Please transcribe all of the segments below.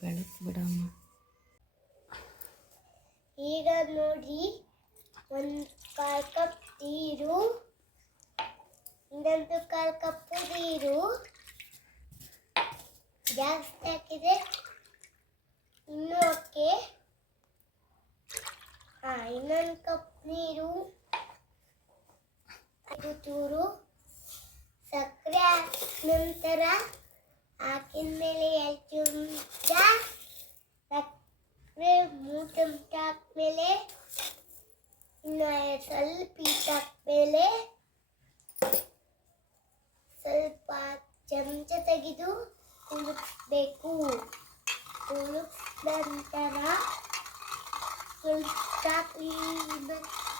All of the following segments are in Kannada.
ತೋರಿಸ್ಬಿಡಮ್ಮ ಈಗ ನೋಡಿ, ಒಂದು ಕಾಲ್ ಕಪ್ ನೀರು, ಇನ್ನೊಂದು ಕಾಲ್ ಕಪ್ ನೀರು. ಜಾಸ್ತಿ ಹಾಕಿದೆ ಇನ್ನೂ ಓಕೆ. ಹಾಂ, ಇನ್ನೊಂದು ಕಪ್ ನೀರು. ಚೂರು ಸಕ್ಕರೆ ನಂತರ ಹಾಕಿದ ಮೇಲೆ ಎರಡು ಚಮಚ ಸಕ್ಕರೆ ಮೂರು ಚಮಚ ಹಾಕ್ಮೇಲೆ ಇನ್ನು ಸ್ವಲ್ಪ ಹಿಟ್ಟು ಹಾಕ್ಮೇಲೆ ಸ್ವಲ್ಪ ಚಮಚ ತೆಗೆದು ಕುಲುಕ್ಬೇಕು ಕುಲುಕ್ದ ನಂತರ ಸ್ವಲ್ಪ ಕ್ಲೀನ್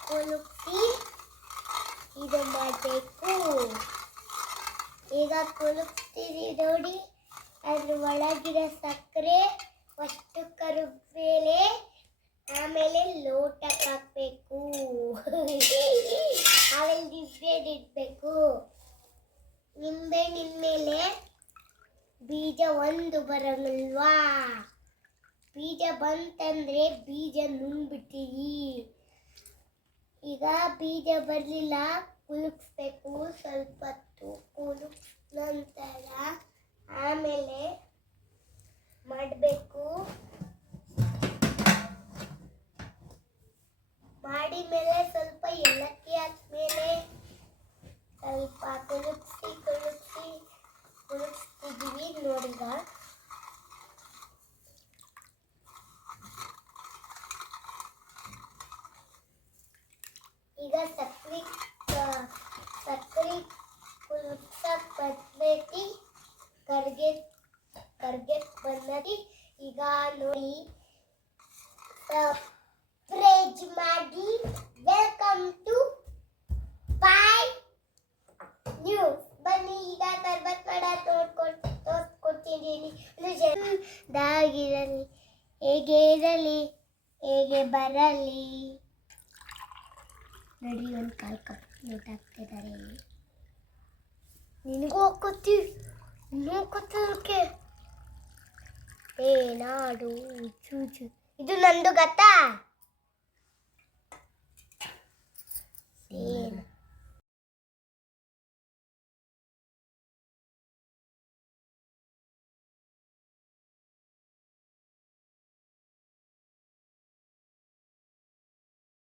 ಕುಲುಕ್ಸಿ ಇದು ಮಾಡಬೇಕು ಈಗ ಕುಲುಕ್ತೀರಿ ನೋಡಿ. ಅದ್ರ ಒಳಗಿರೋ ಸಕ್ಕರೆ ಫಸ್ಟು ಕರುಬೇಲೆ ಆಮೇಲೆ ಲೋಟಕ್ಕೆ ಹಾಕ್ಬೇಕು. ಆಮೇಲೆ ನಿಂಬೆಹಣ್ಣು ಇಡಬೇಕು. ನಿಂಬೆಹಣ್ಣಿನ ಮೇಲೆ ಬೀಜ ಒಂದು ಬರಲ್ವಾ? ಬೀಜ ಬಂತಂದ್ರೆ ಬೀಜ ನುಂಗ್ಬಿಟ್ಟಿರಿ ಈಗ ಬೀಜ ಬರಲಿಲ್ಲ, ಕುಲುಕ್ಸ್ಬೇಕು. ಸ್ವಲ್ಪ ಹೊತ್ತು ಕುಲುಕ್ಸ್ ನಂತರ ಆಮೇಲೆ ಮಾಡಬೇಕು. ಮೇಲೆ ಸ್ವಲ್ಪ ಏಲಕ್ಕಿ ಹಾಕ್ಮೇಲೆ ಸ್ವಲ್ಪ ಕುಲುಕ್ಸಿ ಕುಲುಕ್ಸಿ ಕುಲುಕ್ಸ್ತಿದ್ದೀವಿ ನೋಡಿದ ಈಗ ಸಕ್ರೆ ಬರ್ತೈತಿ ಕರ್ಗೆ ಕರ್ಗೆ ಬಂದತಿ ಈಗ ನೋಡಿ. ಪ್ರೇಜ್ ಮಾಡಿ. Welcome to by news. ಬನ್ನಿ, ಈಗ ತರ್ಬತ್ ಮಾಡ ನೋಡ್ಕೊಂಡು ತೋರಿಸ್ಕೊಡ್ತಿದ್ದೀನಿ. ದಾಗಿರಲಿ ಹೇಗೆ ಇರಲಿ? ಹೇಗೆ ಬರಲಿ? ನಡಿ ಒಂದು ಕಾಲ್ಕ ನೋಟ್ ಇನ್ನೂ ಹಾಕೋತಿದ್ದಕ್ಕೆ ಏ ನಾಡು ಇದು ನಂದು ಗತ್ತಾ?